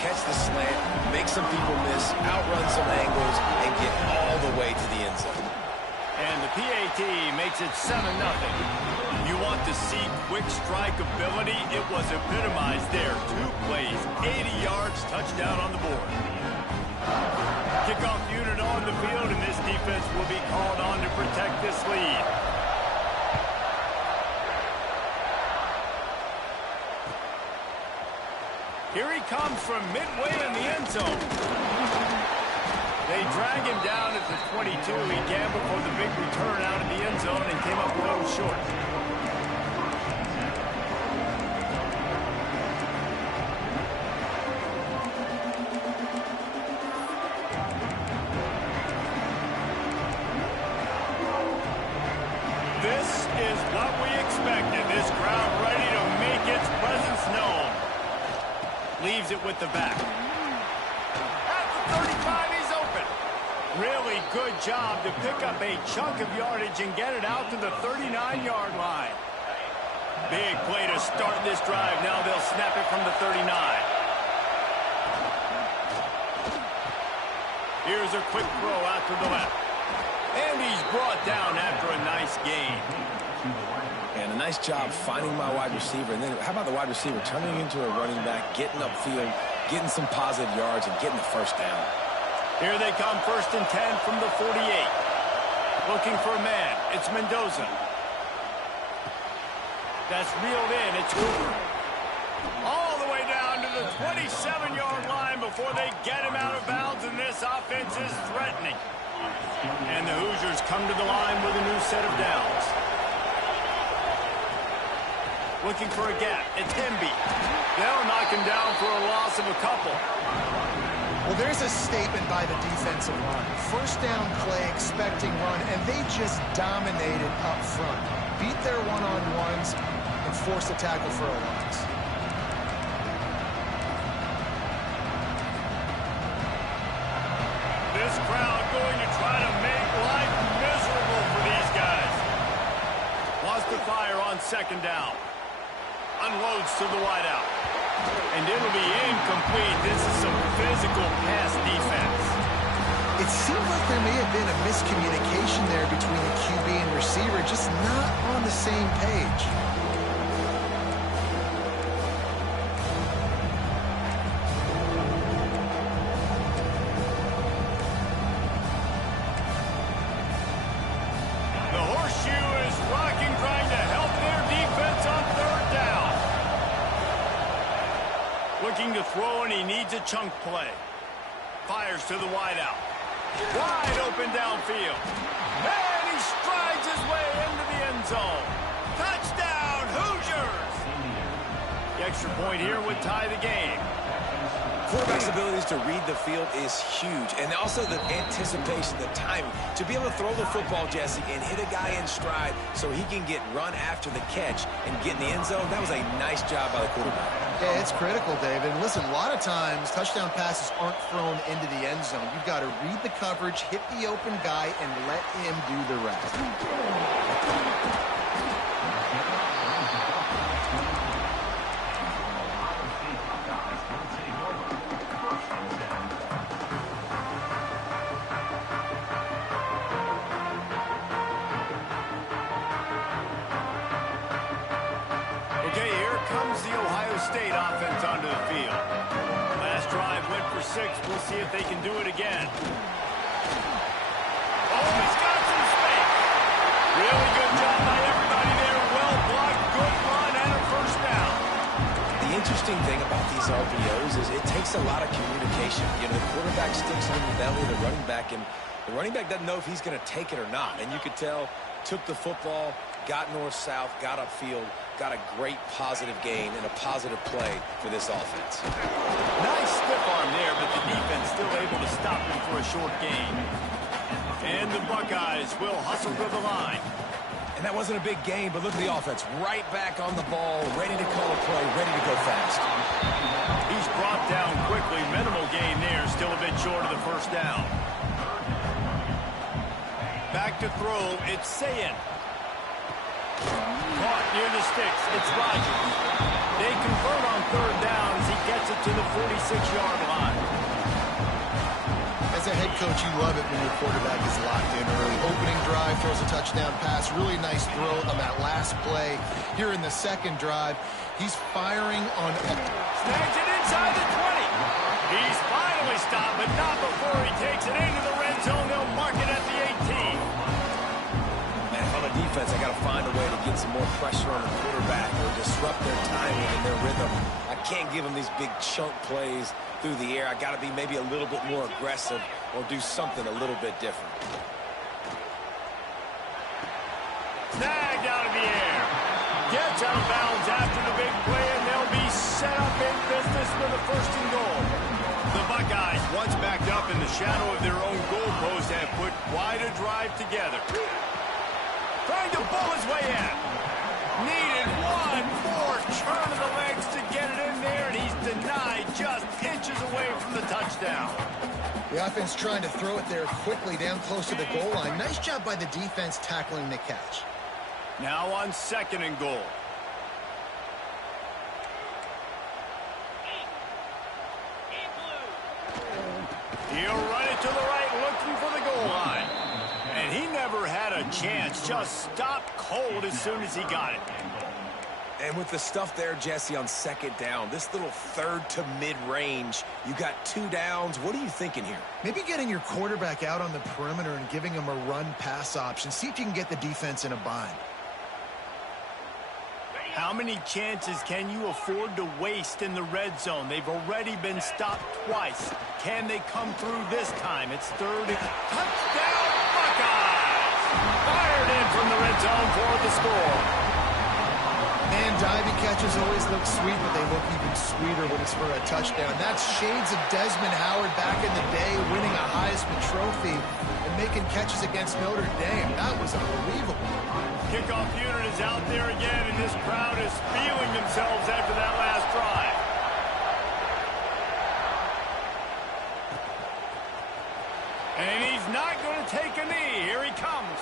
catch the slant, make some people miss, outrun some angles, and get all the way to the end zone. And the PAT makes it 7-0. You want to see quick strike ability? It was epitomized there. 2 plays, 80 yards, touchdown on the board. Kickoff unit on the field, and this defense will be called on to protect this lead. Here he comes from midway in the end zone. They drag him down at the 22. He gambled for the big return out of the end zone and came up a little short. This is what we expected. This crowd ready to make its presence known. Leaves it with the back. At the 35, he's open. Really good job to pick up a chunk of yardage and get it out to the 39-yard line. Big play to start this drive. Now they'll snap it from the 39. Here's a quick throw out to the left. And he's brought down after a nice gain. And a nice job finding my wide receiver. And then how about the wide receiver turning into a running back, getting upfield, getting some positive yards, and getting the first down. Here they come, 1st and 10 from the 48. Looking for a man. It's Mendoza. That's reeled in. It's Hoover. All the way down to the 27-yard line before they get him out of bounds, and this offense is threatening. And the Hoosiers come to the line with a new set of downs. Looking for a gap. It's Hemby. They'll knock him down for a loss of a couple. Well, there's a statement by the defensive line. First down play, expecting run, and they just dominated up front. Beat their one-on-ones and forced a tackle for a loss. This crowd going to try to make life miserable for these guys. Wants to fire on 2nd down. Unloads to the wideout. And it'll be incomplete. This is some physical pass defense. It seemed like there may have been a miscommunication there between the QB and receiver, just not on the same page. The horseshoe is rocking, trying to help their defense on 3rd down. Looking to throw, and he needs a chunk play. Fires to the wideout. Wide open downfield. And he strides his way into the end zone. Touchdown, Hoosiers! The extra point here would tie the game. Quarterback's abilities to read the field is huge, and also the anticipation, the timing. To be able to throw the football, Jesse, and hit a guy in stride so he can get run after the catch and get in the end zone, that was a nice job by the quarterback. Yeah, it's critical, David. And listen, a lot of times touchdown passes aren't thrown into the end zone. You've got to read the coverage, hit the open guy, and let him do the rest. Okay, here comes the Ohio State offense onto the field. Last drive went for 6. We'll see if they can do it again. Oh, he's got some space. Really good job by everybody there. Well blocked, good run, and a first down. The interesting thing about these RPOs is it takes a lot of communication. You know, the quarterback sticks it in the belly of the running back, and the running back doesn't know if he's going to take it or not. And you could tell, took the football, got north-south, got upfield, got a great positive gain and a positive play for this offense. Nice stiff arm there, but the defense still able to stop him for a short gain. And the Buckeyes will hustle to the line. And that wasn't a big gain, but look at the offense. Right back on the ball, ready to call a play, ready to go fast. He's brought down quickly. Minimal gain there, still a bit short of the first down. Back to throw, it's Sayin. Caught near the sticks. It's Rodgers. They convert on third down as he gets it to the 46-yard line. As a head coach, you love it when your quarterback is locked in early. Opening drive, throws a touchdown pass. Really nice throw on that last play. Here in the second drive, he's firing on... Snags it inside the 20. He's finally stopped, but not before he takes it into the red zone. They'll mark it at the 18. Man, on the defense, I got to find a way to get some more pressure on the quarterback or disrupt their timing and their rhythm. I can't give them these big chunk plays through the air. I got to be maybe a little bit more aggressive or do something a little bit different. Snagged out of the air. Gets out of bounds after the big play, and they'll be set up in business with a first and goal. The Buckeyes, once backed up in the shadow of their own goalpost, have put quite a drive together. Trying to bull his way in. Needed one more turn of the legs to get it in there, and he's denied just inches away from the touchdown. The offense trying to throw it there quickly down close to the goal line. Nice job by the defense tackling the catch. Now on second and goal. He'll run it to the right, looking for the goal line. And he never had a chance, just stopped cold as soon as he got it. And with the stuff there, Jesse, on second down, this little third to mid-range, you got 2 downs. What are you thinking here? Maybe getting your quarterback out on the perimeter and giving him a run-pass option. See if you can get the defense in a bind. How many chances can you afford to waste in the red zone? They've already been stopped twice. Can they come through this time? It's third. Touchdown, Buckeyes! Fired in from the red zone for the score. And diving catches always look sweet, but they look even sweeter when it's for a touchdown. That's shades of Desmond Howard back in the day, winning a Heisman Trophy and making catches against Notre Dame. That was unbelievable. Kickoff unit is out there again, and this crowd is feeling themselves after that last drive. And he's not going to take a knee. Here he comes.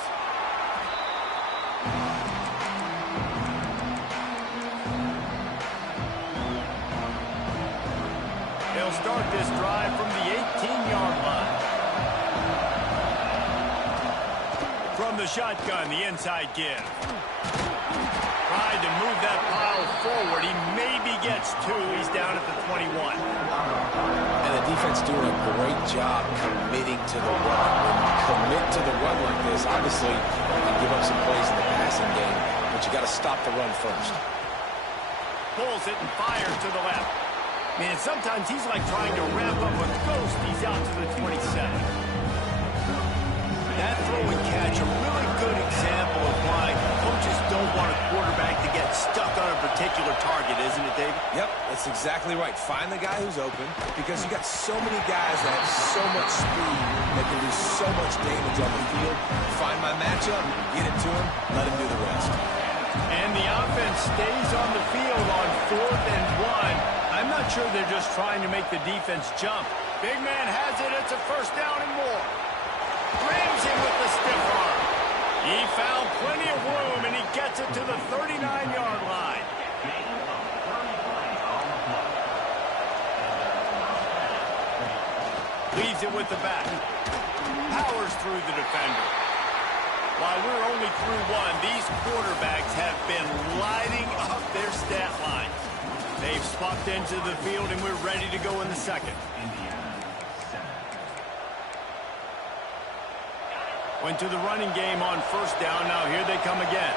They'll start this drive from the 18-yard line. From the shotgun, the inside give. Tried to move that pile forward. He maybe gets 2. He's down at the 21. And the defense doing a great job committing to the run. When you commit to the run like this, obviously you can give up some plays in the passing game, but you got to stop the run first. Pulls it and fires to the left. Man, sometimes he's like trying to ramp up a ghost. He's out to the 27. That throw and catch, a really good example of why coaches don't want a quarterback to get stuck on a particular target, isn't it, David? Yep, that's exactly right. Find the guy who's open because you got so many guys that have so much speed that can do so much damage on the field. Find my matchup, get it to him, let him do the rest. And the offense stays on the field on 4th and 1. I'm not sure they're just trying to make the defense jump. Big man has it. It's a first down and more. Rams him with the stiff arm. He found plenty of room, and he gets it to the 39-yard line. Leaves it with the back. Powers through the defender. While we're only through 1, these quarterbacks have been lighting up their stat lines. They've swapped into the field, and we're ready to go in the second. Went to the running game on first down. Now here they come again.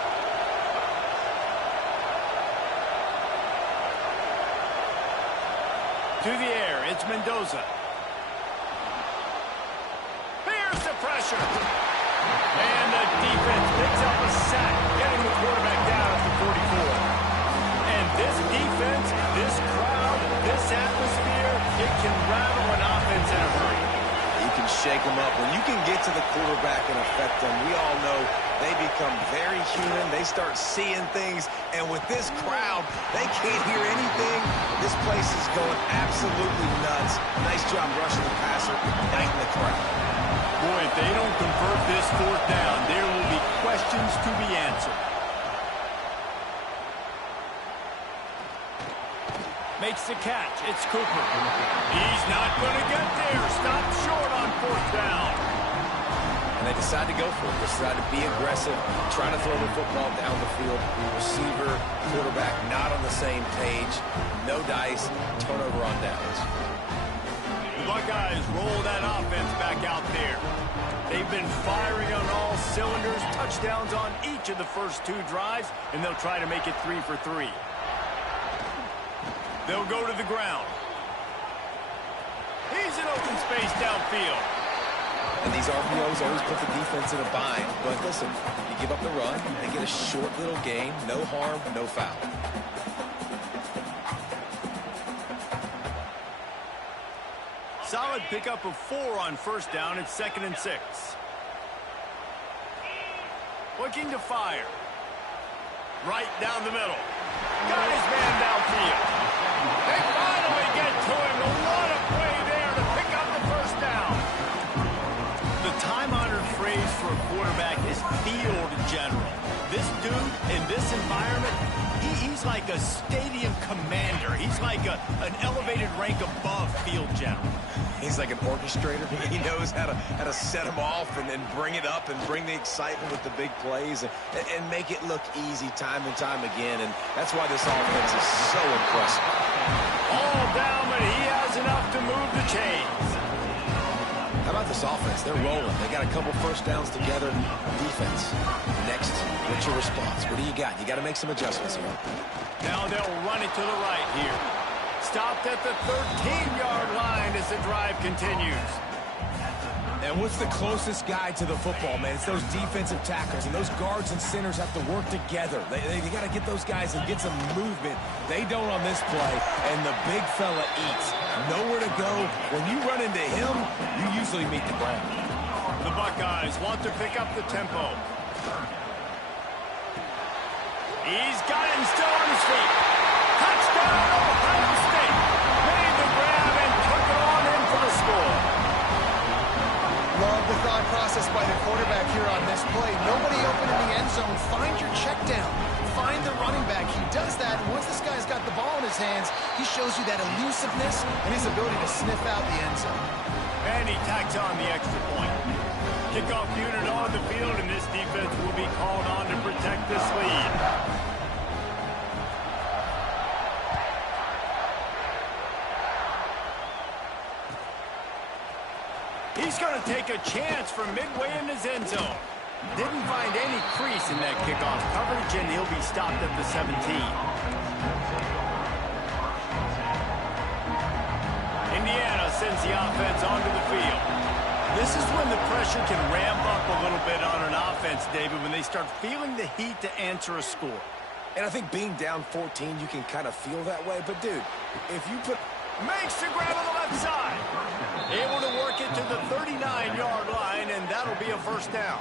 To the air, it's Mendoza. Here's the pressure. And the defense picks up a sack, getting the quarterback down at the 44. And this defense, this crowd, this atmosphere, it can rattle an offense in a hurry. You can shake them up. When you can get to the quarterback and affect them, we all know they become very human. They start seeing things. And with this crowd, they can't hear anything. This place is going absolutely nuts. Nice job rushing the passer, igniting the crowd. Boy, if they don't convert this 4th down, there will be questions to be answered. Makes the catch. It's Cooper. He's not going to get there. Stopped short on 4th down. And they decide to go for it. They decide to be aggressive, trying to throw the football down the field. Receiver, quarterback not on the same page. No dice, turnover on downs. The Buckeyes roll that offense back out there. They've been firing on all cylinders, touchdowns on each of the first 2 drives, and they'll try to make it 3 for 3. They'll go to the ground. He's in open space downfield. And these RPOs always put the defense in a bind. But listen, you give up the run, they get a short little gain, no harm, no foul. Solid pickup of 4 on 1st down. It's 2nd and 6. Looking to fire. Right down the middle. Got his man downfield. They finally get to him. What a play there to pick up the 1st down. The time-honored phrase for a quarterback is field general. This dude in this environment, he's like a stadium commander. He's like an elevated rank above field general. He's like an orchestrator. He knows how to set them off and then bring it up and bring the excitement with the big plays and make it look easy time and time again. And that's why this offense is so impressive. All down, but he has enough to move the chains. How about this offense? They're rolling. They got a couple 1st downs together. Defense. Next, what's your response? What do you got? You got to make some adjustments here. Now they'll run it to the right here. Stopped at the 13-yard line as the drive continues. And what's the closest guy to the football, man? It's those defensive tackles, and those guards and centers have to work together. They got to get those guys and get some movement. They don't on this play, and the big fella eats. Nowhere to go. When you run into him, you usually meet the ground. The Buckeyes want to pick up the tempo. He's got him still on his feet. Touchdown, Ohio State. Made the grab and took it on in for the score. Love the thought process by the quarterback here on this play. Nobody open in the end zone. Find your check down. Find the running back. He does that. And once this guy's got the ball in his hands, he shows you that elusiveness and his ability to sniff out the end zone. And he tacks on the extra point. Kickoff unit on the field, and this defense will be called on to protect this lead. He's going to take a chance from midway in his end zone. Didn't find any crease in that kickoff coverage, and he'll be stopped at the 17. Indiana sends the offense onto the field. This is when the pressure can ramp up a little bit on an offense, David, when they start feeling the heat to answer a score. And I think being down 14, you can kind of feel that way. But, dude, if you put... Makes the grab on the left side. Able to work it to the 39-yard line, and that'll be a 1st down.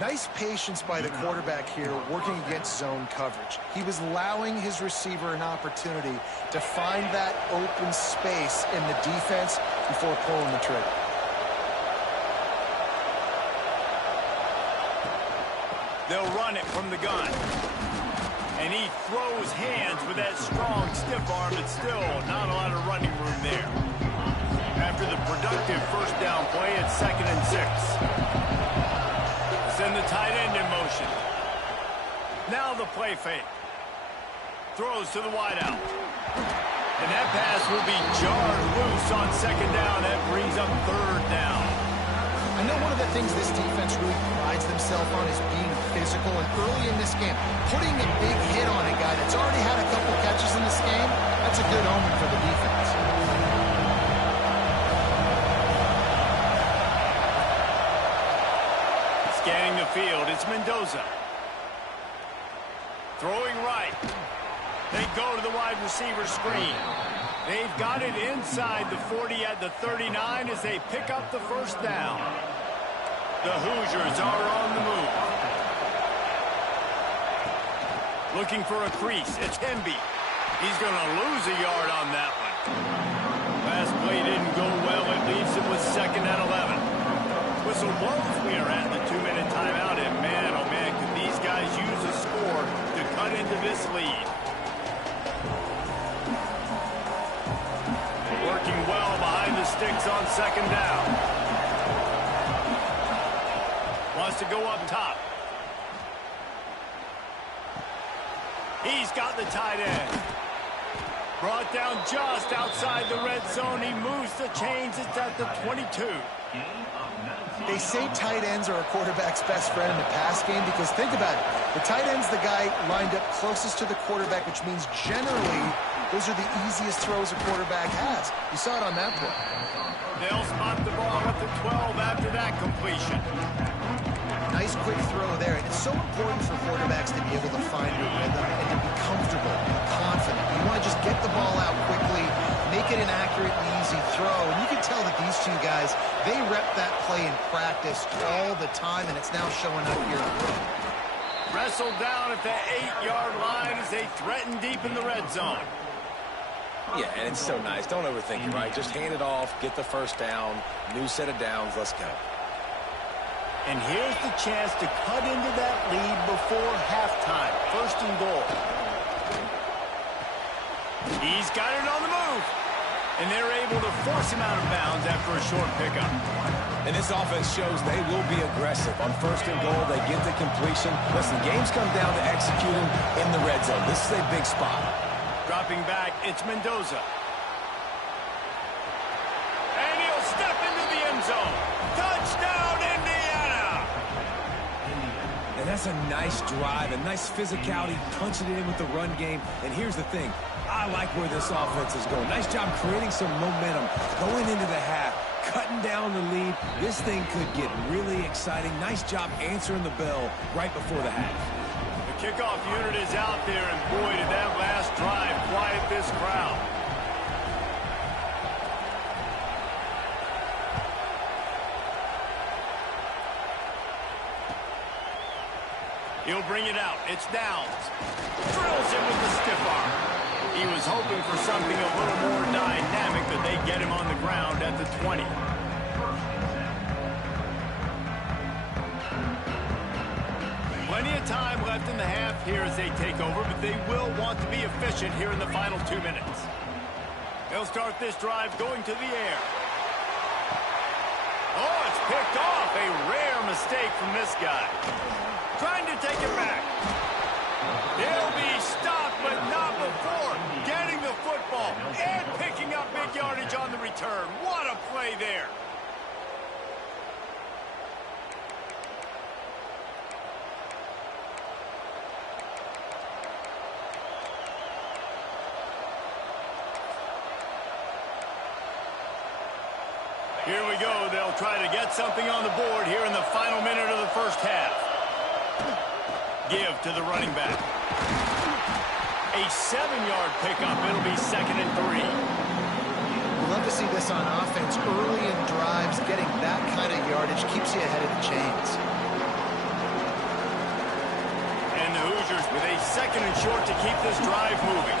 Nice patience by the quarterback here working against zone coverage. He was allowing his receiver an opportunity to find that open space in the defense before pulling the trigger. They'll run it from the gun. And he throws hands with that strong, stiff arm, but still not a lot of running room there. After the productive 1st down play, it's 2nd and 6. Send the tight end in motion. Now the play fake. Throws to the wideout. And that pass will be jarred loose on 2nd down. That brings up 3rd down. I know one of the things this defense really prides themselves on is being physical, and early in this game, putting a big hit on a guy that's already had a couple catches in this game, that's a good omen for the defense. Scanning the field, it's Mendoza. Throwing right. They go to the wide receiver screen. They've got it inside the 40 at the 39 as they pick up the 1st down. The Hoosiers are on the move. Looking for a crease. It's Hemby. He's going to lose a yard on that one. Last play didn't go well. It leaves it with 2nd and 11. Whistle blows. We are at the 2-minute timeout. And man, oh man, can these guys use a score to cut into this lead. sticks on second down. Wants to go up top. He's got the tight end. Brought down just outside the red zone. He moves the chains. It's at the 22. They say tight ends are a quarterback's best friend in the pass game because think about it. The tight end's the guy lined up closest to the quarterback, which means generally those are the easiest throws a quarterback has. You saw it on that play. They'll spot the ball at the 12 after that completion. Nice quick throw there. And it's so important for quarterbacks to be able to find your rhythm and to be comfortable, confident. You want to just get the ball out quickly, make it an accurate and easy throw. And you can tell that these two guys, they rep that play in practice all the time, and it's now showing up here. Wrestled down at the 8-yard line as they threaten deep in the red zone. Yeah, and it's so nice. Don't overthink it, right? Just hand it off, get the first down, new set of downs, let's go. And here's the chance to cut into that lead before halftime. First and goal. He's got it on the move. And they're able to force him out of bounds after a short pickup. And this offense shows they will be aggressive. On first and goal, they get the completion. Listen, games come down to executing in the red zone. This is a big spot. Dropping back, it's Mendoza. And he'll step into the end zone. Touchdown, Indiana! And that's a nice drive, a nice physicality, punching it in with the run game. And here's the thing. I like where this offense is going. Nice job creating some momentum, going into the half, cutting down the lead. This thing could get really exciting. Nice job answering the bell right before the half. The kickoff unit is out there, and boy, did that last drive quiet this crowd. He'll bring it out. It's Downs. Drills him with the stiff arm. He was hoping for something a little more dynamic, but they get him on the ground at the 20. Plenty of time left in the half here as they take over, but they will want to be efficient here in the final 2 minutes. They'll start this drive going to the air. Oh, it's picked off. A rare mistake from this guy. Trying to take it back. He'll be stopped, but not before getting the football and picking up big yardage on the return. What a play there. Here we go. They'll try to get something on the board here in the final minute of the first half. Give to the running back. A 7-yard pickup. It'll be 2nd and 3. We love to see this on offense. Early in drives, getting that kind of yardage keeps you ahead of the chains. And the Hoosiers with a 2nd and short to keep this drive moving.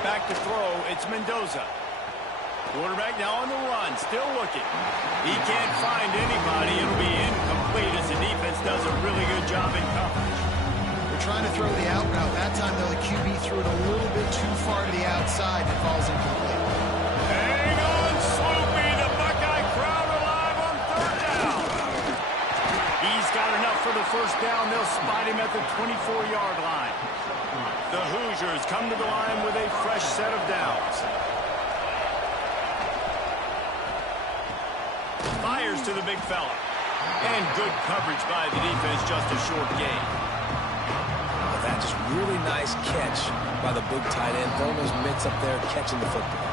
Back to throw. It's Mendoza. Quarterback now on the run, still looking. He can't find anybody. It'll be incomplete as the defense does a really good job in coverage. They're trying to throw the out route. That time, though, the QB threw it a little bit too far to the outside and it falls incomplete. Hang on, Sloopy. The Buckeye crowd alive on 3rd down. He's got enough for the first down. They'll spot him at the 24-yard line. The Hoosiers come to the line with a fresh set of downs. Fires to the big fella. And good coverage by the defense, just a short gain. That just really nice catch by the big tight end. Throwing those mitts up there, catching the football.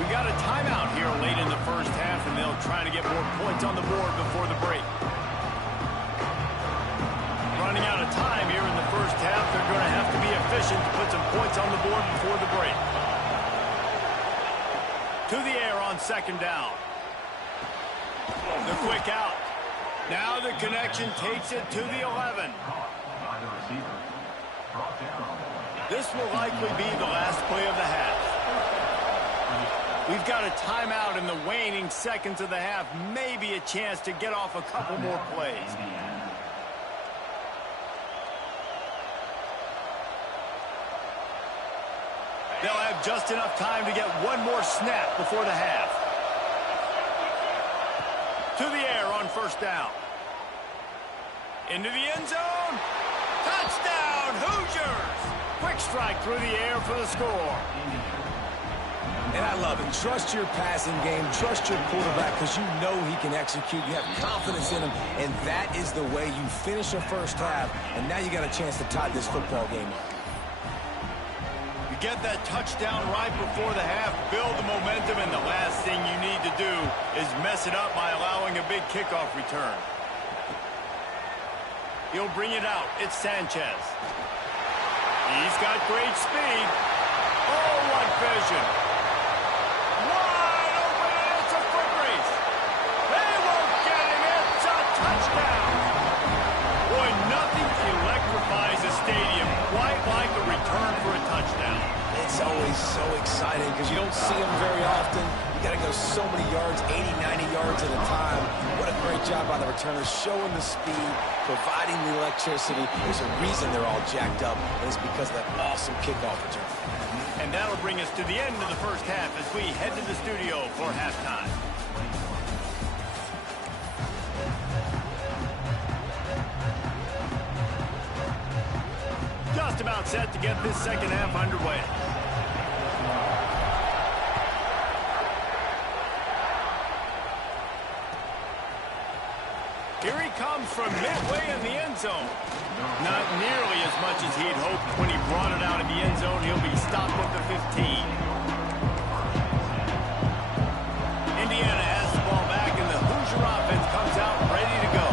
We got a timeout here late in the first half, and they'll try to get more points on the board before the break. Running out of time here in the first half. They're going to have to be efficient to put some points on the board before the break. To the air on 2nd down. The quick out. Now the connection takes it to the 11. This will likely be the last play of the half. We've got a timeout in the waning seconds of the half. Maybe a chance to get off a couple more plays. They'll have have just enough time to get one more snap before the half. To the air on first down. Into the end zone. Touchdown, Hoosiers! Quick strike through the air for the score. And I love it. Trust your passing game. Trust your quarterback because you know he can execute. You have confidence in him, and that is the way you finish the first half. And now you got a chance to tie this football game up. You get that touchdown right before the half, build the momentum, and the last thing you need to do is mess it up by allowing a big kickoff return. He'll bring it out. It's Sanchez. He's got great speed. Oh, what vision. Wide open, and it's a foot race. They won't get him. It's a touchdown. Boy, nothing electrifies a stadium quite like a return for a touchdown. It's always so exciting because you don't see them very often. You got to go so many yards, 80, 90 yards at a time. What a great job by the returners, showing the speed, providing the electricity. There's a reason they're all jacked up, and it's because of that awesome kickoff return. And that'll bring us to the end of the first half as we head to the studio for halftime. Just about set to get this second half underway. Here he comes from midway in the end zone. Not nearly as much as he'd hoped when he brought it out of the end zone. He'll be stopped at the 15. Indiana has the ball back, and the Hoosier offense comes out ready to go.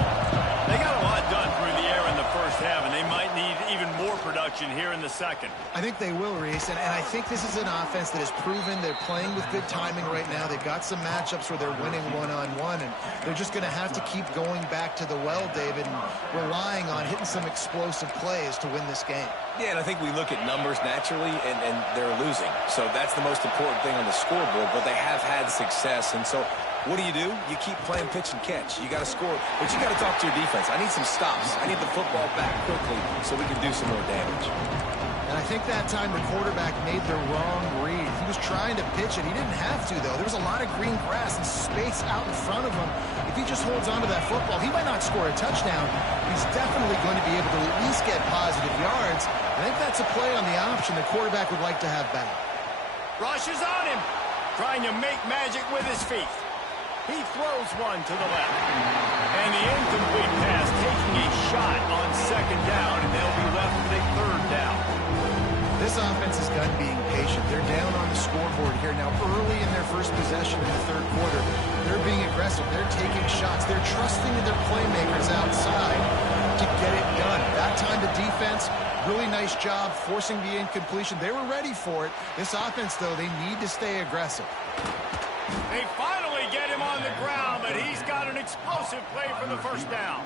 They got a lot done through the air in the first half, and they might need even more production here in the second. I think they will, Reese, and I think this is an offense that has proven they're playing with good timing right now. They've got some matchups where they're winning one-on-one, and they're just going to have to keep going back to the well, David, and relying on hitting some explosive plays to win this game. Yeah, and I think we look at numbers naturally, and they're losing. So that's the most important thing on the scoreboard, but they have had success. And so what do? You keep playing pitch and catch. You got to score, but you got to talk to your defense. I need some stops. I need the football back quickly so we can do some more damage. And I think that time the quarterback made the wrong read. He was trying to pitch it. He didn't have to, though. There was a lot of green grass and space out in front of him. If he just holds on to that football, he might not score a touchdown. He's definitely going to be able to at least get positive yards. I think that's a play on the option the quarterback would like to have back. Rush is on him, trying to make magic with his feet. He throws one to the left. And the incomplete pass taking a shot on second down, and they'll be left with a third down. This offense is done being patient. They're down on the scoreboard here now early in their first possession in the third quarter. They're being aggressive. They're taking shots. They're trusting in their playmakers outside to get it done. That time the defense, really nice job forcing the incompletion. They were ready for it. This offense, though, they need to stay aggressive. They finally get him on the ground, but he's got an explosive play for the first down.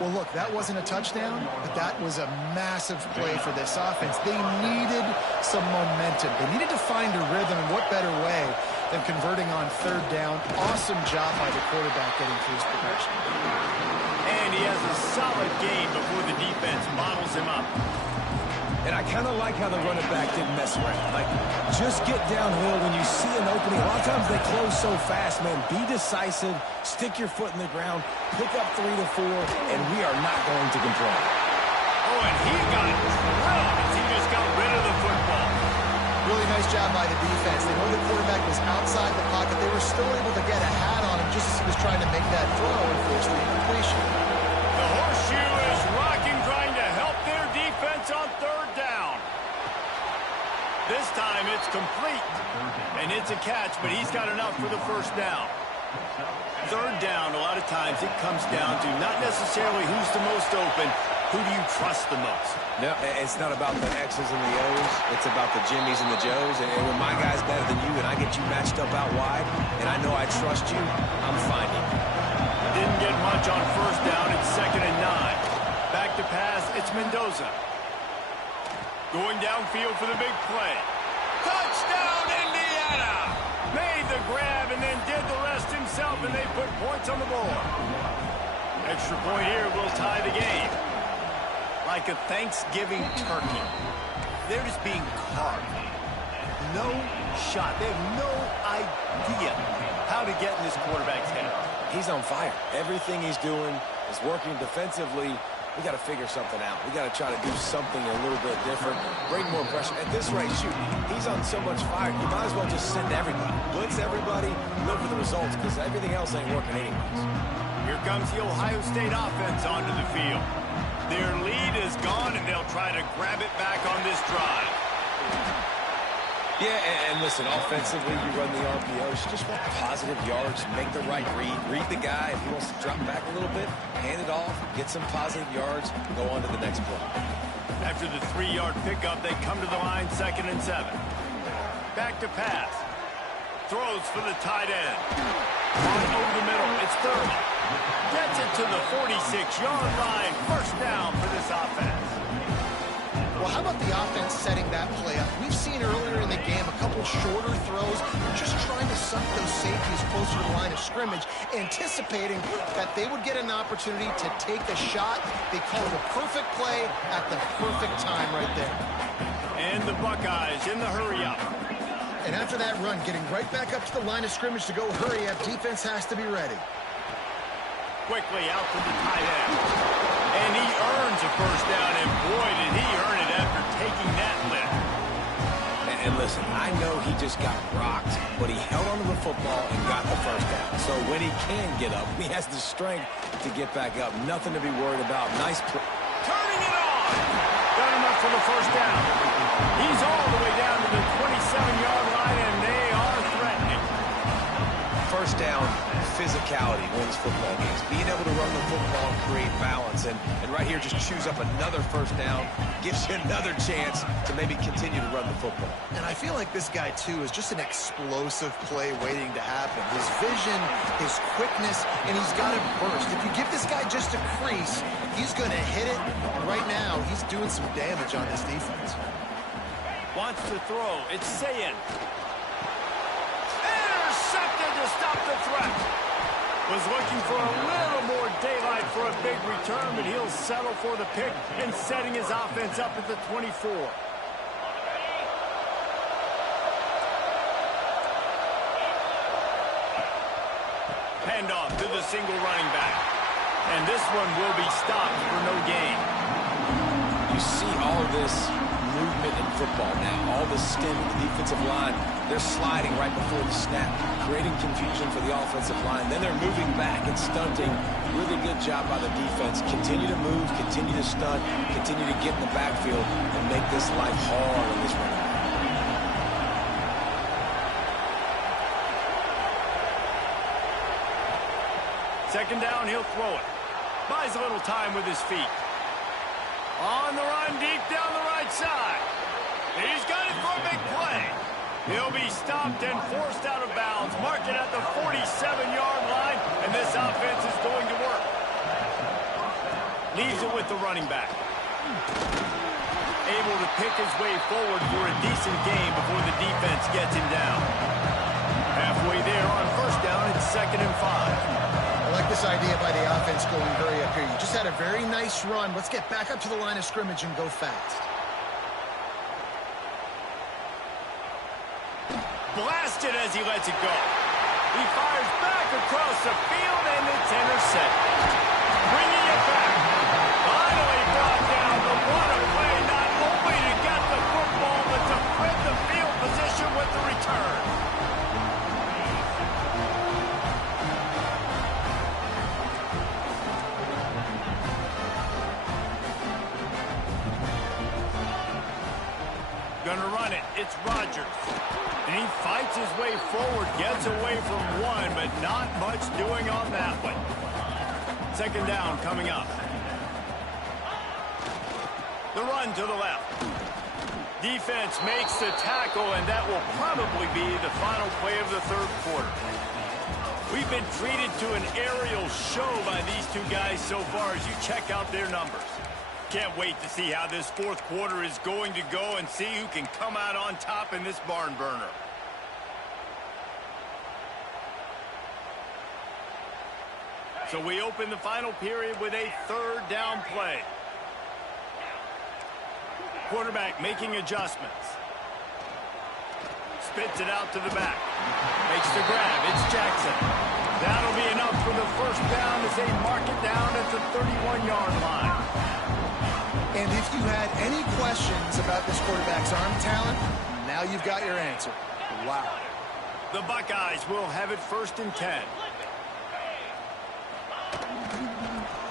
Well, look, that wasn't a touchdown, but that was a massive play for this offense. They needed some momentum. They needed to find a rhythm, and what better way than converting on third down. Awesome job by the quarterback getting through his progression. And he has a solid game before the defense bottles him up. And I kind of like how the running back didn't mess around. Like, just get downhill when you see an opening. A lot of times they close so fast, man. Be decisive, stick your foot in the ground, pick up 3 to 4, and we are not going to complain. Oh, and he got drilled as he just got rid of the football. Really nice job by the defense. They know the quarterback was outside the pocket. They were still able to get a hat on him just as he was trying to make that throw and force the incompletion. The horseshoe is rocking, trying to help their defense on third down. This time it's complete, and it's a catch, but he's got enough for the first down. Third down, a lot of times it comes down to not necessarily who's the most open, who do you trust the most? No, it's not about the X's and the O's. It's about the Jimmys and the Joes. And when my guy's better than you and I get you matched up out wide, and I know I trust you, I'm finding you. Didn't get much on first down. It's 2nd and 9. Back to pass, it's Mendoza. Going downfield for the big play. Touchdown, Indiana! Made the grab and then did the rest himself, and they put points on the board. Extra point here will tie the game. Like a Thanksgiving turkey, they're just being carved. no shot. They have no idea how to get in this quarterback's head. He's on fire. Everything he's doing is working defensively. We got to figure something out. We got to try to do something a little bit different, bring more pressure. At this rate, shoot, he's on so much fire, you might as well just send everybody. Blitz everybody, look for the results, because everything else ain't working anyways. Here comes the Ohio State offense onto the field. Their lead is gone, and they'll try to grab it back on this drive. Yeah, and listen, offensively, you run the RPOs. You just want positive yards, make the right read the guy. If he wants to drop back a little bit, hand it off, get some positive yards, go on to the next play. After the 3-yard pickup, they come to the line 2nd and 7. Back to pass. Throws for the tight end. On over the middle, it's Thurman. Gets it to the 46-yard line. First down for this offense. Well, how about the offense setting that play up? We've seen earlier in the game a couple shorter throws, just trying to suck those safeties closer to the line of scrimmage, anticipating that they would get an opportunity to take a shot. They call it a perfect play at the perfect time right there. And the Buckeyes in the hurry-up. And after that run, getting right back up to the line of scrimmage to go hurry-up, defense has to be ready. Quickly out to the tight end. And he earns a first down, and boy, did he earn it after taking that lift. And listen, I know he just got rocked, but he held onto the football and got the first down. So when he can get up, he has the strength to get back up. Nothing to be worried about. Nice play. Turning it on. Got him up for the first down. He's all the way down to the 27-yard line, and they are threatening. First down, physicality wins football games. Being able to run the football and create balance. And right here, just choose up another first down. Gives you another chance to maybe continue to run the football. And I feel like this guy, too, is just an explosive play waiting to happen. His vision, his quickness, and he's got to burst. If you give this guy just a crease, he's going to hit it. Right now, he's doing some damage on this defense. Wants to throw. It's Sayin. Intercepted to stop the threat. Was looking for a little more daylight for a big return, but he'll settle for the pick and setting his offense up at the 24. Handoff to the single running back. And this one will be stopped for no gain. You see all this movement in football now. All the stem of the defensive line. They're sliding right before the snap, creating confusion for the offensive line. Then they're moving back and stunting. Really good job by the defense. Continue to move, continue to stunt, continue to get in the backfield and make this life hard on this running back. Second down, he'll throw it. Buys a little time with his feet. On the run, deep down the right side. He's got it for a big play. He'll be stopped and forced out of bounds. Mark it at the 47-yard line, and this offense is going to work. Leaves it with the running back. Able to pick his way forward for a decent gain before the defense gets him down. Halfway there on first down, it's 2nd and 5. I like this idea by the offense going hurry up here. You just had a very nice run. Let's get back up to the line of scrimmage and go fast. Blasted as he lets it go. He fires back across the field, and it's intercepted. Bringing it back. Finally brought down, but what a play, not only to get the football, but to win the field position with the return. Gonna run it. It's Rodgers. And he fights his way forward, gets away from one, but not much doing on that one. Second down coming up. The run to the left. Defense makes the tackle, and that will probably be the final play of the third quarter. We've been treated to an aerial show by these two guys so far as you check out their numbers. Can't wait to see how this fourth quarter is going to go and see who can come out on top in this barn burner. So we open the final period with a third down play. Quarterback making adjustments. spits it out to the back. Makes the grab. It's Jackson. That'll be enough for the first down as they mark it down at the 31-yard line. And if you had any questions about this quarterback's arm talent, now you've got your answer. Wow. The Buckeyes will have it 1st and 10.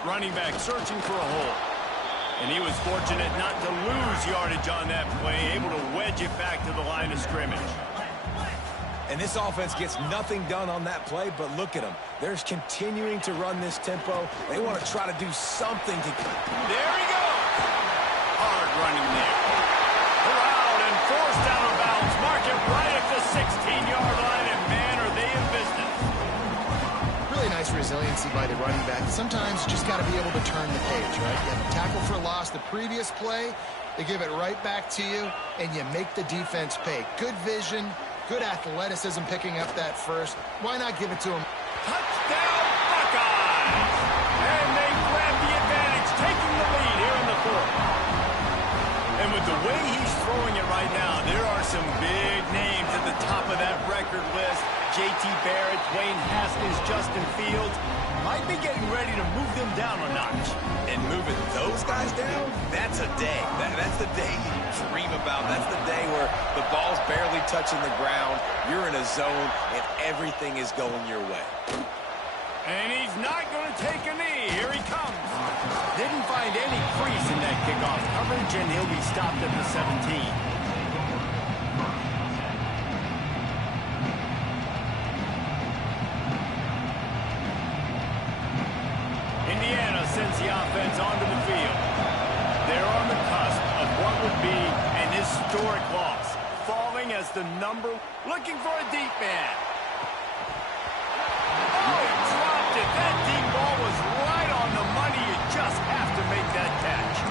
Running back searching for a hole. And he was fortunate not to lose yardage on that play, able to wedge it back to the line of scrimmage. And this offense gets nothing done on that play, but look at them. They're continuing to run this tempo. They want to try to do something to... There he goes! Hard running there. Corralled and forced out of bounds. Mark it right at the 16-yard line, and man, are they in business. Really nice resiliency by the running back. Sometimes you just got to be able to turn the page, right? You have a tackle for loss the previous play, they give it right back to you, and you make the defense pay. Good vision, good athleticism picking up that first. Why not give it to him? Touchdown, Buckeyes! And they grab the advantage, taking the lead here in the 4th. And with the way he's throwing it right now, there are some big names at the top of that record list. J.T. Barrett, Dwayne Haskins, Justin Fields might be getting ready to move them down a notch. And moving those guys down, that's a day. That's the day you dream about. That's the day where the ball's barely touching the ground, you're in a zone, and everything is going your way. And he's not going to take a knee. Here he comes. Didn't find any crease in that kickoff coverage, and he'll be stopped at the 17. Indiana sends the offense onto the field. They're on the cusp of what would be an historic loss, falling as the number, looking for a deep man. Oh, he dropped it. That deep ball was right on the money. You just have to make that catch.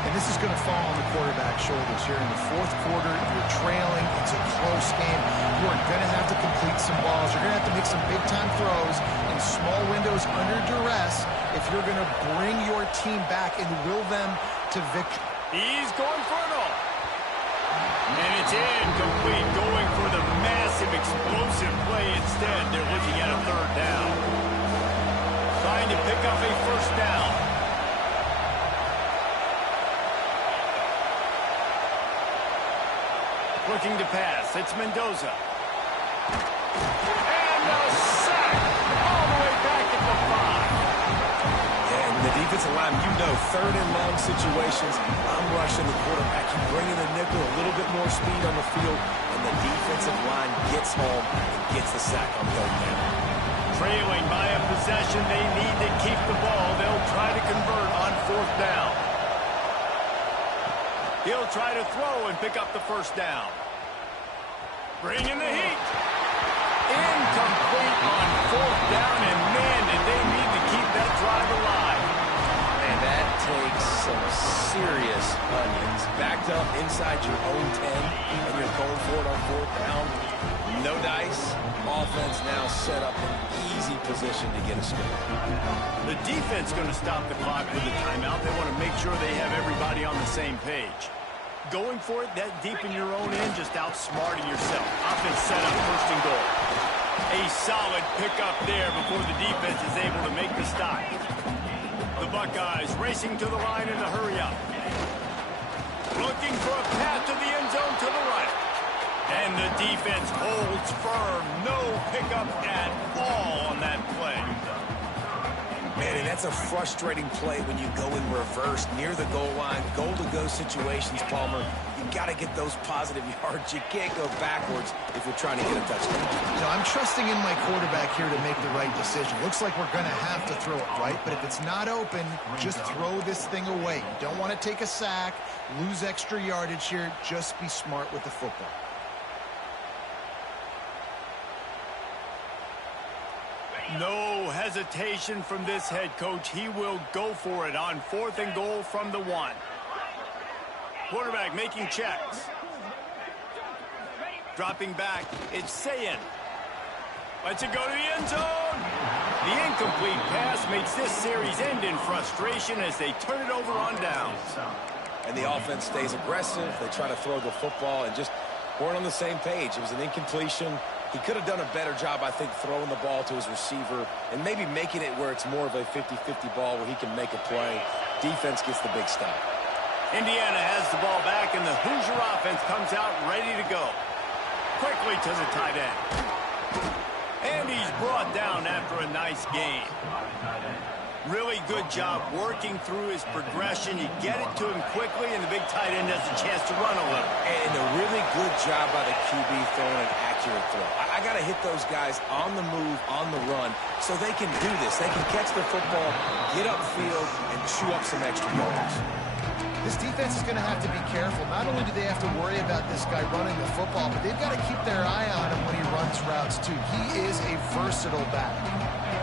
And this is going to fall on the quarterback's shoulders here in the 4th quarter. You're trailing. It's a close game. You are going to have to complete some balls. You're going to have to make some big-time throws in small windows under duress if you're going to bring your team back and will them to victory. He's going for it all. And it's incomplete, going for the massive, explosive play instead. They're looking at a 3rd down. Trying to pick up a 1st down. Looking to pass. It's Mendoza. And a sack all the way back at the 5. Yeah, and the defensive line, you know, 3rd and long situations, I'm rushing the quarterback. You bring in the nickel, a little bit more speed on the field, and the defensive line gets home and gets the sack on 3rd down. Trailing by a possession, they need to keep the ball. They'll try to convert on 4th down. He'll try to throw and pick up the 1st down. Bring in the heat. Incomplete on 4th down, and man, did they need to keep that drive alive. Man, that takes some serious onions. Backed up inside your own 10, and you're going for it on 4th down. No dice. Offense now set up in easy position to get a score. The defense going to stop the clock with a timeout. They want to make sure they have everybody on the same page. Going for it that deep in your own end, just outsmarting yourself. Offense set up 1st and goal. A solid pickup there before the defense is able to make the stop. The Buckeyes racing to the line in the hurry-up. Looking for a path to the end zone to the right. And the defense holds firm. No pickup at all on that play. Man, and that's a frustrating play when you go in reverse near the goal line. Goal-to-go situations, Palmer. You got to get those positive yards. You can't go backwards if you're trying to get a touchdown. You know, I'm trusting in my quarterback here to make the right decision. Looks like we're going to have to throw it right, but if it's not open, just throw this thing away. You don't want to take a sack, lose extra yardage here. Just be smart with the football. No hesitation from this head coach. He will go for it on 4th and goal from the 1. Quarterback making checks. Dropping back, it's Sayin. Lets it go to the end zone. The incomplete pass makes this series end in frustration as they turn it over on downs. And the offense stays aggressive. They try to throw the football, and just weren't on the same page. It was an incompletion. He could have done a better job, I think, throwing the ball to his receiver and maybe making it where it's more of a 50-50 ball where he can make a play. Defense gets the big stop. Indiana has the ball back, and the Hoosier offense comes out ready to go. Quickly to the tight end. And he's brought down after a nice gain. Really good job working through his progression. You get it to him quickly, and the big tight end has a chance to run a little. And a really good job by the QB throwing an accurate throw. I got to hit those guys on the move, on the run, so they can do this. They can catch the football, get upfield, and chew up some extra yards. This defense is going to have to be careful. Not only do they have to worry about this guy running the football, but they've got to keep their eye on him when he runs routes, too. He is a versatile back.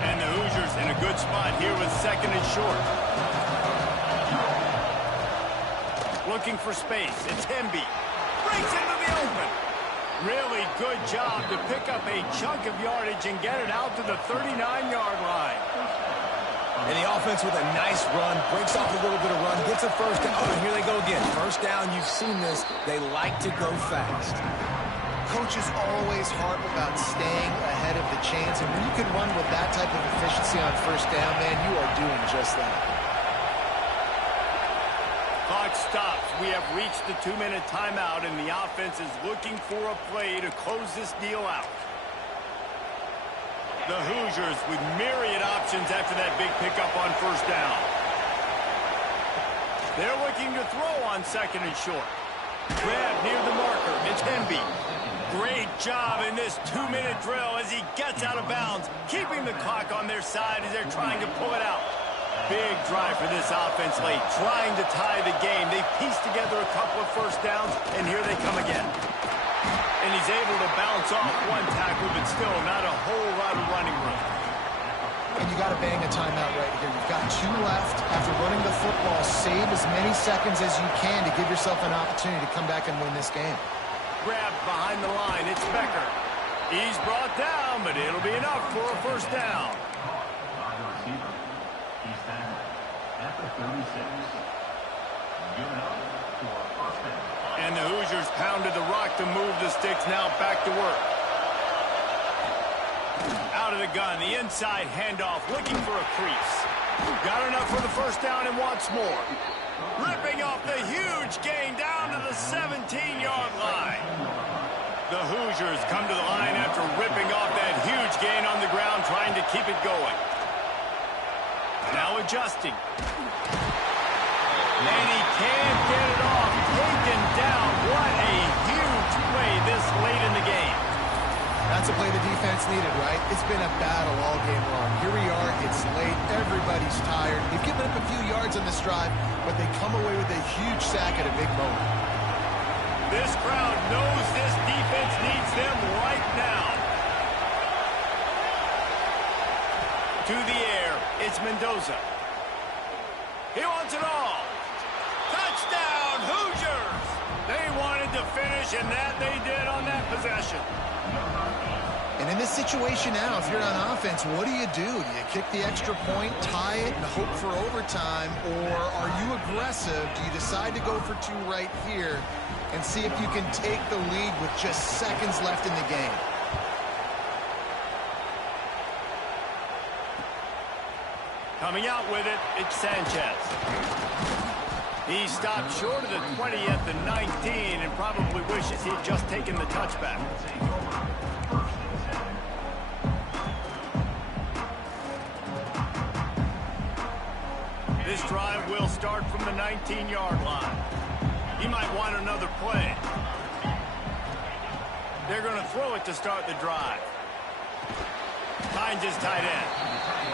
And the Hoosiers in a good spot here with 2nd and short. Looking for space. It's Hemby. Breaks into the open. Really good job to pick up a chunk of yardage and get it out to the 39-yard line. And the offense with a nice run, breaks off a little bit of run, gets a first down. Oh, and here they go again. First down, you've seen this. They like to go fast. Coaches always harp about staying ahead of the chains, and when you can run with that type of efficiency on first down, man, you are doing just that. Clock stops. We have reached the 2-minute timeout, and the offense is looking for a play to close this deal out. The Hoosiers with myriad options after that big pickup on first down. They're looking to throw on 2nd and short. Grab near the marker. It's Hemby. Great job in this 2-minute drill as he gets out of bounds, keeping the clock on their side as they're trying to pull it out. Big drive for this offense late, trying to tie the game. They pieced together a couple of first downs, and here they come again. And he's able to bounce off one tackle, but still not a whole lot of running room. And you got to bang a timeout right here. You've got 2 left. After running the football, save as many seconds as you can to give yourself an opportunity to come back and win this game. Grabbed behind the line. It's Becker. He's brought down, but it'll be enough for a first down. And the Hoosiers pounded the rock to move the sticks. Now back to work. Out of the gun, the inside handoff, looking for a crease. Got enough for the first down and wants more. Ripping off the huge gain down to the 17-yard line. The Hoosiers come to the line after ripping off that huge gain on the ground, trying to keep it going. Now adjusting. And he can't get it off. Taken down. What a huge play this late in the game. That's a play the defense needed, right? It's been a battle all game long. Here we are. It's late. Everybody's tired. They've given up a few yards on this drive, but they come away with a huge sack at a big moment. This crowd knows this defense needs them right now. To the air. It's Mendoza. He wants it all. Touchdown, Hoosiers! They wanted to finish, and that they did on that possession. And in this situation now, if you're on offense, what do? Do you kick the extra point, tie it, and hope for overtime, or are you aggressive? Do you decide to go for 2 right here and see if you can take the lead with just seconds left in the game? Coming out with it, it's Sanchez. He stopped short of the 20 at the 19 and probably wishes he'd just taken the touchback. This drive will start from the 19-yard line. He might want another play. They're going to throw it to start the drive. Finds his tight end.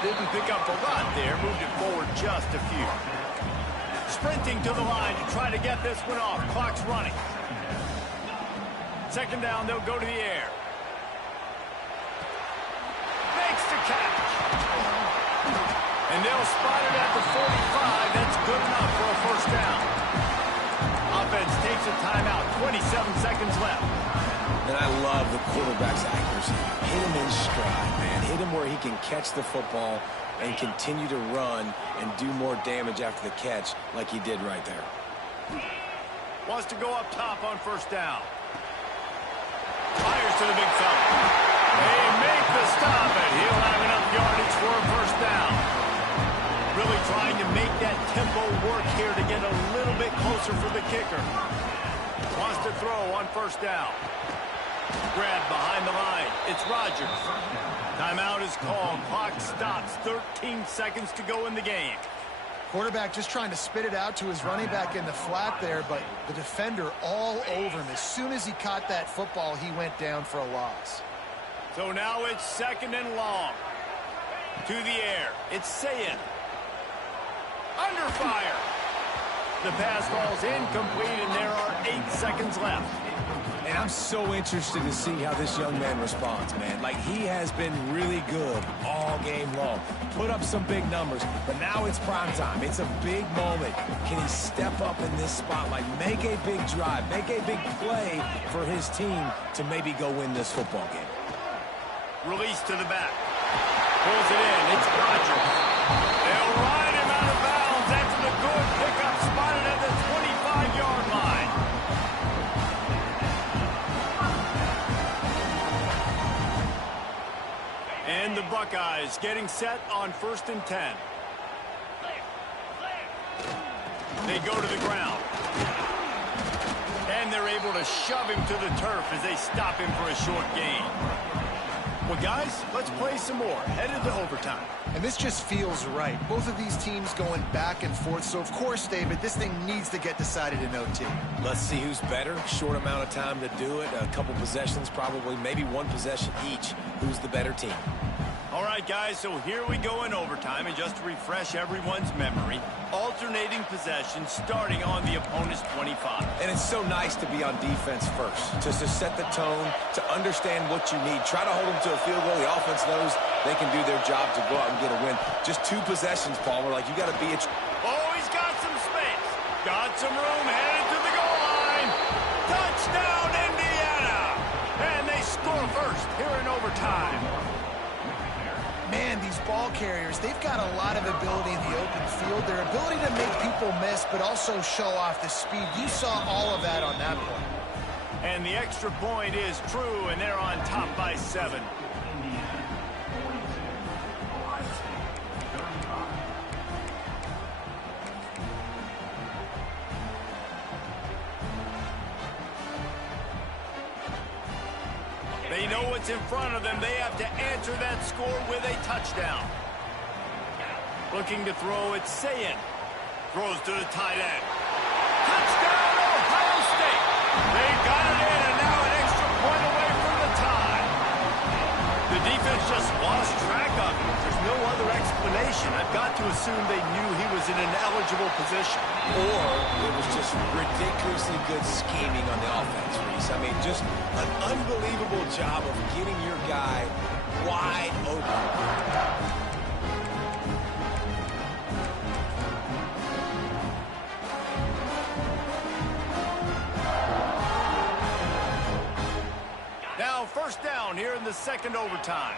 Didn't pick up a lot there, moved it forward just a few. Sprinting to the line to try to get this one off. Clock's running. 2nd down, they'll go to the air. Makes the catch. And they'll spot it at the 45. That's good enough for a first down. Offense takes a timeout. 27 seconds left. And I love the quarterback's accuracy. Hit him in stride, man. Hit him where he can catch the football and continue to run and do more damage after the catch like he did right there. Wants to go up top on first down. to the big fella. They make the stop, and he'll have enough yardage for a first down. Really trying to make that tempo work here to get a little bit closer for the kicker. Wants to throw on first down. Grab behind the line. It's Rodgers. Timeout is called. Clock stops. 13 seconds to go in the game. Quarterback just trying to spit it out to his running back in the flat there, but the defender all over him. As soon as he caught that football, he went down for a loss. So now it's second and long. To the air. It's Sayin. Under fire. The pass falls incomplete, and there are 8 seconds left. And I'm so interested to see how this young man responds, man. Like, he has been really good all game long. Put up some big numbers, but now it's prime time. It's a big moment. Can he step up in this spotlight, make a big drive, make a big play for his team to maybe go win this football game? Release to the back. Pulls it in. It's Rodgers. They'll ride him out of bounds after the good pickup spotted at the 25-yard line. And the Buckeyes getting set on 1st and 10. They go to the ground. And they're able to shove him to the turf as they stop him for a short gain. Well, guys, let's play some more. Headed to overtime. And this just feels right. Both of these teams going back and forth. So, of course, David, this thing needs to get decided in OT. Let's see who's better. Short amount of time to do it. A couple possessions, probably maybe one possession each. Who's the better team? All right, guys, so here we go in overtime. And just to refresh everyone's memory, alternating possessions starting on the opponent's 25. And it's so nice to be on defense first, just to set the tone, to understand what you need. Try to hold them to a field goal. The offense knows they can do their job to go out and get a win. Just 2 possessions, Paul. We're like, you got to be Oh, he's got some space. Got some room, headed to the goal line. Touchdown, Indiana. And they score first here in overtime. Man, these ball carriers, they've got a lot of ability in the open field. Their ability to make people miss, but also show off the speed. You saw all of that on that point. And the extra point is true, and they're on top by 7. They know what's in front of them. They have to answer that score with a touchdown. Looking to throw, it's Sayin. Throws to the tight end. Touchdown, Ohio State. They got it in, and now an extra point away from the tie. The defense just lost track of him. There's no other explanation. I've got to assume they knew he was in an eligible position. Or it was just ridiculously good scheming on the offense, Reese. I mean, just an unbelievable job of getting your guy wide open. Now, first down here in the second overtime.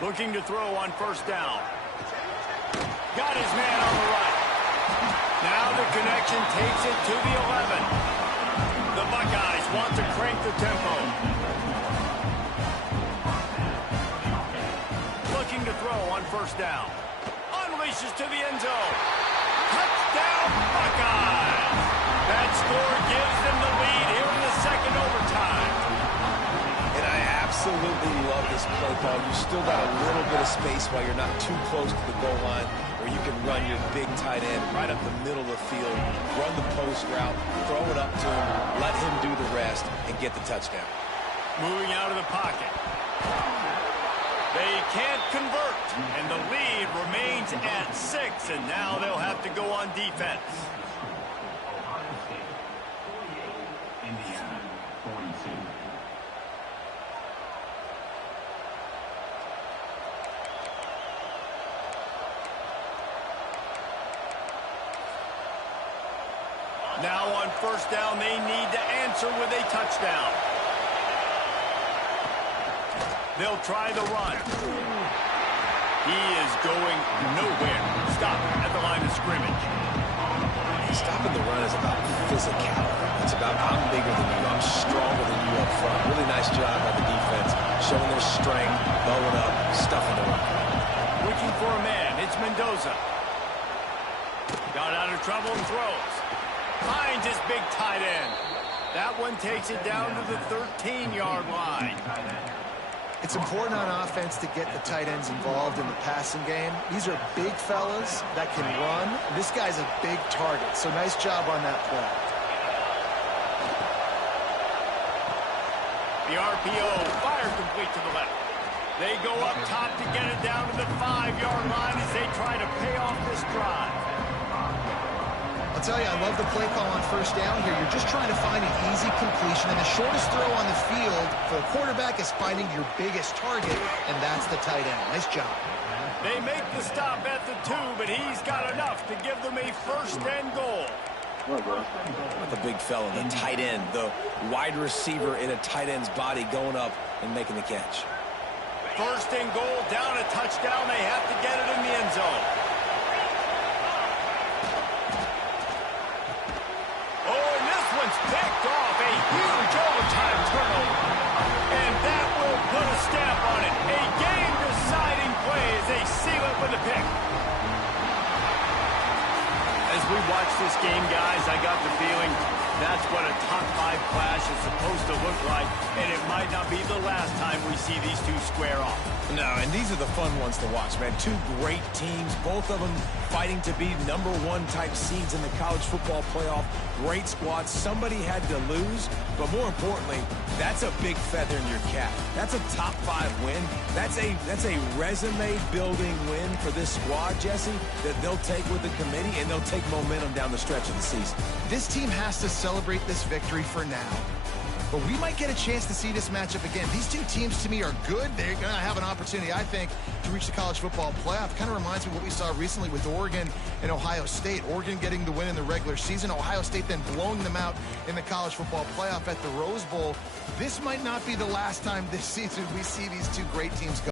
Looking to throw on first down. Got his man on the right. Now the connection takes it to the 11. The Buckeyes want to crank the tempo. Looking to throw on first down. Unleashes to the end zone. Touchdown, Buckeyes! That score gives them the lead here in the second overtime. And I absolutely love this play call. You still got a little bit of space while you're not too close to the goal line, where you can run your big tight end right up the middle of the field, run the post route, throw it up to him, let him do the rest, and get the touchdown. Moving out of the pocket. They can't convert, and the lead remains at 6, and now they'll have to go on defense. Now on first down, they need to answer with a touchdown. They'll try the run. He is going nowhere. Stop at the line of scrimmage. Stopping the run is about physicality. It's about I'm bigger than you Nice job by the defense, showing their strength, bowing up, stuffing the run. Looking for a man. It's Mendoza. Got out of trouble and throws. Finds his big tight end. That one takes it down to the 13-yard line. It's important on offense to get the tight ends involved in the passing game. These are big fellas that can run. This guy's a big target, so nice job on that play. The RPO fire complete to the left. They go up top to get it down to the 5-yard line as they try to pay off this drive. I'll tell you, I love the play call on first down here. You're just trying to find an easy completion, and the shortest throw on the field for the quarterback is finding your biggest target, and that's the tight end. Nice job. They make the stop at the 2, but he's got enough to give them a first and goal. The big fella, the tight end, the wide receiver in a tight end's body going up and making the catch. First and goal, down a touchdown. They have to get it in the end zone. Picked off, a huge overtime turnover. And that will put a stamp on it. A game-deciding play as they seal it with a pick. As we watch this game, guys, I got the feeling that's what a top-5 clash is supposed to look like, and it might not be the last time we see these two square off. No, and these are the fun ones to watch, man. Two great teams, both of them fighting to be #1 type seeds in the college football playoff. Great squads. Somebody had to lose, but more importantly, that's a big feather in your cap. That's a top 5 win. That's a resume-building win for this squad, Jesse, that they'll take with the committee, and they'll take momentum down the stretch of the season. This team has to celebrate this victory for now. But we might get a chance to see this matchup again. These two teams, to me, are good. They're going to have an opportunity, I think, to reach the college football playoff. Kind of reminds me of what we saw recently with Oregon and Ohio State. Oregon getting the win in the regular season. Ohio State then blowing them out in the college football playoff at the Rose Bowl. This might not be the last time this season we see these two great teams go.